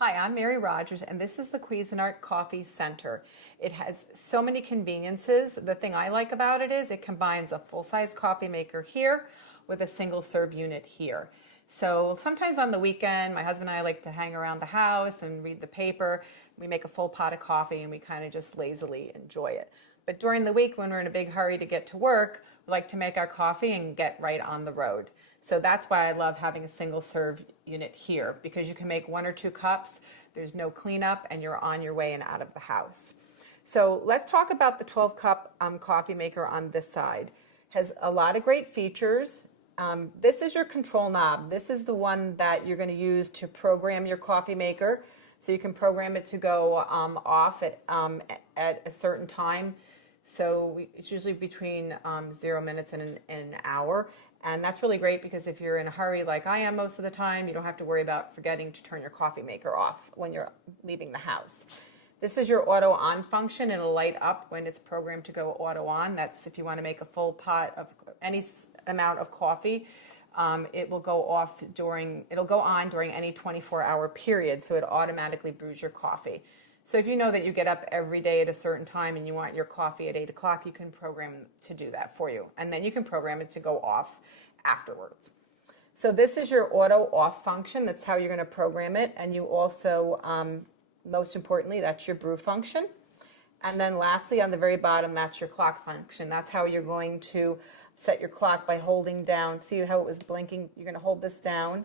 Hi, I'm Mary Rogers, and this is the Cuisinart Coffee Center. It has so many conveniences. The thing I like about it is it combines a full-size coffee maker here with a single-serve unit here. So sometimes on the weekend, my husband and I like to hang around the house and read the paper. We make a full pot of coffee and we kind of just lazily enjoy it. But during the week, when we're in a big hurry to get to work, we like to make our coffee and get right on the road. So that's why I love having a single serve unit here, because you can make 1 or 2 cups, there's no cleanup, and you're on your way and out of the house. So let's talk about the 12-cup coffee maker on this side. Has a lot of great features. This is your control knob. This is the one that you're going to use to program your coffee maker. So you can program it to go off at a certain time. So it's usually between 0 minutes and an hour. And that's really great because if you're in a hurry like I am most of the time, you don't have to worry about forgetting to turn your coffee maker off when you're leaving the house. This is your auto on function. It'll light up when it's programmed to go auto on. That's if you want to make a full pot of any amount of coffee. It will go on during any 24-hour period, so it automatically brews your coffee. So if you know that you get up every day at a certain time and you want your coffee at 8 o'clock, you can program to do that for you. And then you can program it to go off afterwards. So this is your auto off function. That's how you're going to program it. And you also, most importantly, that's your brew function. And then lastly, on the very bottom, that's your clock function. That's how you're going to set your clock by holding down. See how it was blinking? You're going to hold this down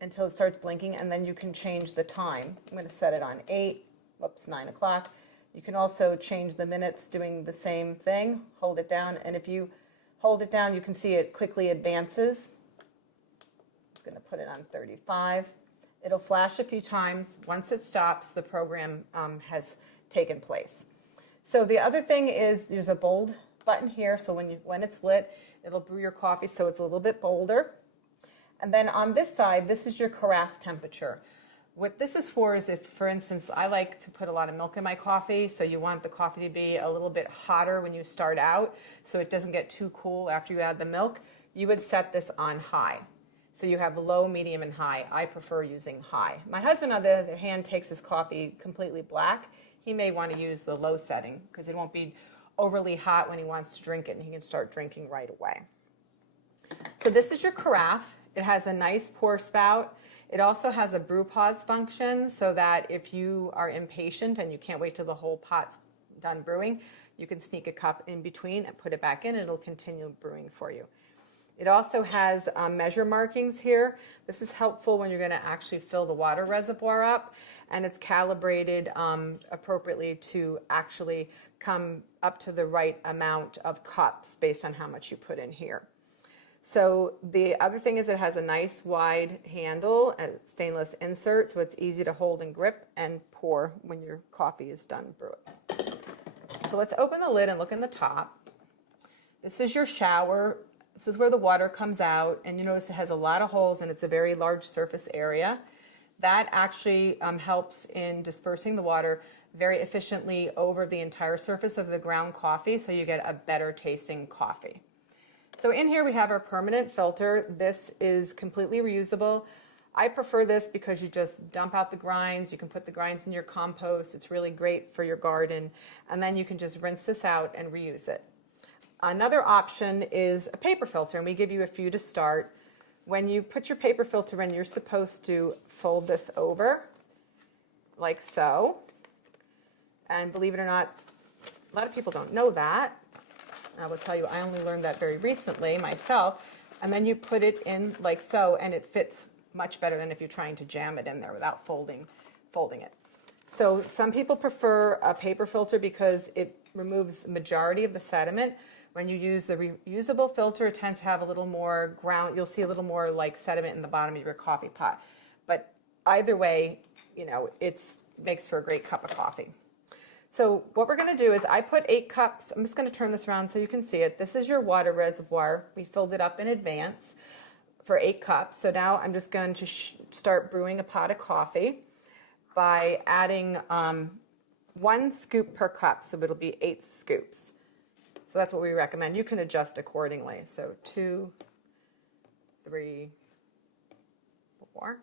until it starts blinking, and then you can change the time. I'm going to set it on 9 o'clock. You can also change the minutes doing the same thing. Hold it down, and if you hold it down, you can see it quickly advances. I'm just going to put it on 35. It'll flash a few times. Once it stops, the program has taken place. So the other thing is there's a bold button here, so when it's lit, it'll brew your coffee so it's a little bit bolder. And then on this side, this is your carafe temperature. What this is for is if, for instance, I like to put a lot of milk in my coffee, so you want the coffee to be a little bit hotter when you start out so it doesn't get too cool after you add the milk, you would set this on high. So you have low, medium, and high. I prefer using high. My husband, on the other hand, takes his coffee completely black. He may want to use the low setting because it won't be overly hot when he wants to drink it, and he can start drinking right away. So this is your carafe. It has a nice pour spout. It also has a brew pause function so that if you are impatient and you can't wait till the whole pot's done brewing, you can sneak a cup in between and put it back in and it'll continue brewing for you. It also has measure markings here. This is helpful when you're going to actually fill the water reservoir up, and it's calibrated appropriately to actually come up to the right amount of cups based on how much you put in here. So the other thing is it has a nice wide handle and stainless insert, so it's easy to hold and grip and pour when your coffee is done brewing. So let's open the lid and look in the top. This is your shower. This is where the water comes out, and you notice it has a lot of holes and it's a very large surface area. That actually helps in dispersing the water very efficiently over the entire surface of the ground coffee, so you get a better tasting coffee. So in here we have our permanent filter. This is completely reusable. I prefer this because you just dump out the grinds. You can put the grinds in your compost. It's really great for your garden. And then you can just rinse this out and reuse it. Another option is a paper filter, and we give you a few to start. When you put your paper filter in, you're supposed to fold this over like so. And believe it or not, a lot of people don't know that. I will tell you, I only learned that very recently myself. And then you put it in like so, and it fits much better than if you're trying to jam it in there without folding it. So some people prefer a paper filter because it removes the majority of the sediment. When you use the reusable filter, it tends to have a little more ground. You'll see a little more like sediment in the bottom of your coffee pot. But either way, you know, it makes for a great cup of coffee. So what we're going to do is I put 8 cups. I'm just going to turn this around so you can see it. This is your water reservoir. We filled it up in advance for 8 cups. So now I'm just going to start brewing a pot of coffee by adding 1 scoop per cup. So it'll be 8 scoops. So that's what we recommend. You can adjust accordingly. So 2, 3, 4,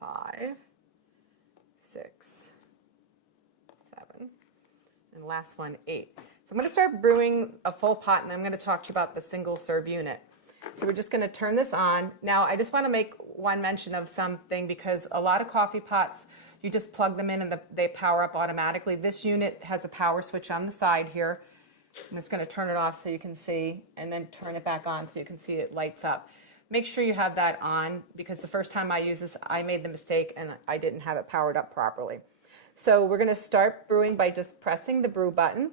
5, 6, 7, and last one, 8. So I'm going to start brewing a full pot, and I'm going to talk to you about the single serve unit. So we're just going to turn this on. Now, I just want to make one mention of something, because a lot of coffee pots, you just plug them in and they power up automatically. This unit has a power switch on the side here. I'm just going to turn it off so you can see, and then turn it back on so you can see it lights up. Make sure you have that on, because the first time I used this, I made the mistake and I didn't have it powered up properly. So we're going to start brewing by just pressing the brew button,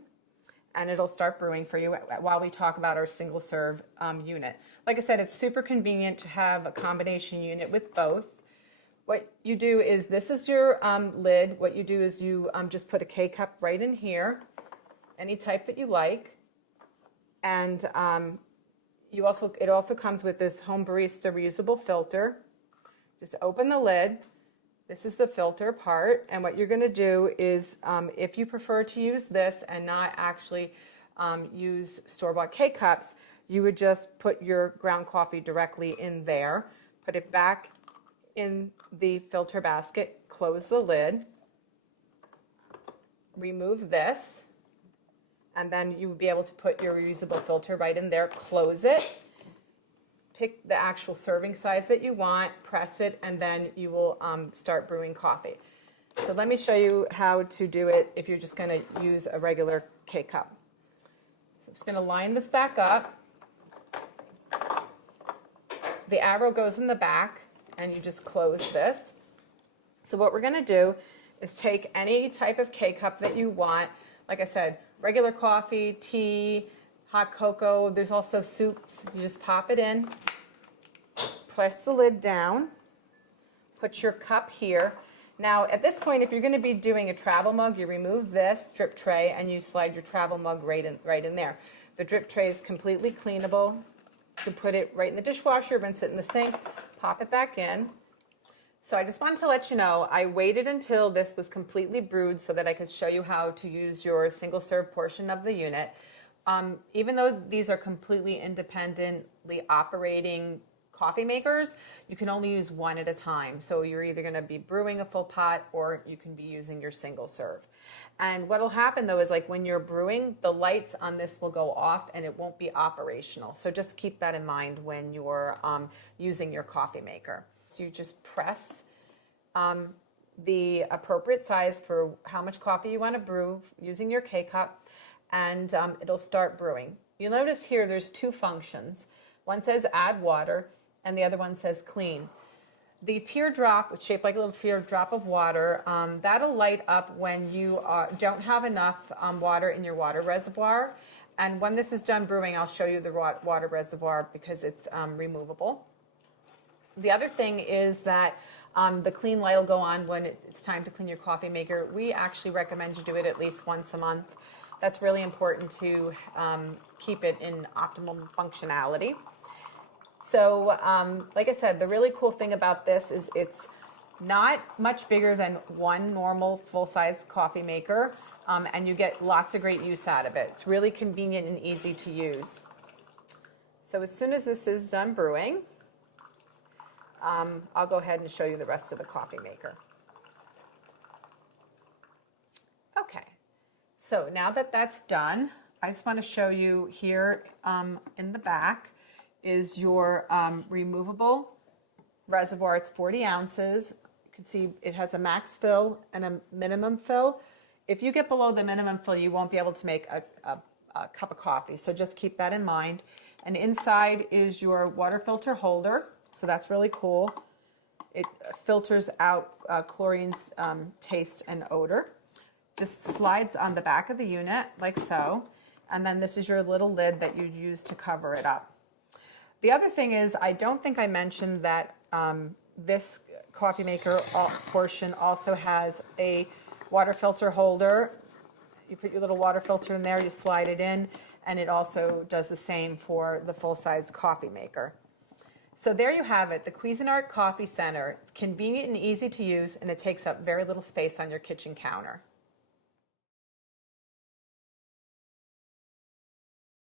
and it'll start brewing for you while we talk about our single serve unit. Like I said, it's super convenient to have a combination unit with both. What you do is, this is your lid. What you do is you just put a K-cup right in here, any type that you like, and it also comes with this Home Barista reusable filter. Just open the lid. This is the filter part, and what you're going to do is, if you prefer to use this and not actually use store-bought K-cups, you would just put your ground coffee directly in there, put it back in the filter basket, close the lid, remove this, and then you would be able to put your reusable filter right in there, close it, pick the actual serving size that you want, press it, and then you will start brewing coffee. So let me show you how to do it if you're just going to use a regular K-cup. So I'm just going to line this back up. The arrow goes in the back, and you just close this. So what we're going to do is take any type of K-cup that you want. Like I said, regular coffee, tea, hot cocoa. There's also soups. You just pop it in, press the lid down, put your cup here. Now, at this point, if you're going to be doing a travel mug, you remove this drip tray and you slide your travel mug right in there. The drip tray is completely cleanable. You can put it right in the dishwasher, rinse it in the sink, pop it back in. So I just wanted to let you know, I waited until this was completely brewed so that I could show you how to use your single serve portion of the unit. Even though these are completely independently operating coffee makers, you can only use one at a time. So you're either going to be brewing a full pot, or you can be using your single serve. And what will happen though is, like, when you're brewing, the lights on this will go off and it won't be operational. So just keep that in mind when you're using your coffee maker. So you just press the appropriate size for how much coffee you want to brew using your K-cup, and it'll start brewing. You'll notice here there's two functions. One says add water, and the other one says clean. The teardrop, it's shaped like a little teardrop of water, that'll light up when you don't have enough water in your water reservoir. And when this is done brewing, I'll show you the water reservoir, because it's removable. The other thing is that the clean light will go on when it's time to clean your coffee maker. We actually recommend you do it at least once a month. That's really important to keep it in optimal functionality. So, like I said, the really cool thing about this is it's not much bigger than one normal full-size coffee maker, and you get lots of great use out of it. It's really convenient and easy to use. So as soon as this is done brewing, I'll go ahead and show you the rest of the coffee maker. Okay, so now that that's done, I just want to show you here in the back is your removable reservoir. It's 40 ounces. You can see it has a max fill and a minimum fill. If you get below the minimum fill, you won't be able to make a cup of coffee, so just keep that in mind. And inside is your water filter holder, so that's really cool. It filters out chlorine's taste and odor. Just slides on the back of the unit like so, and then this is your little lid that you use to cover it up. The other thing is, I don't think I mentioned that this coffee maker portion also has a water filter holder. You put your little water filter in there, you slide it in, and it also does the same for the full-size coffee maker. So there you have it, the Cuisinart Coffee Center. It's convenient and easy to use, and it takes up very little space on your kitchen counter.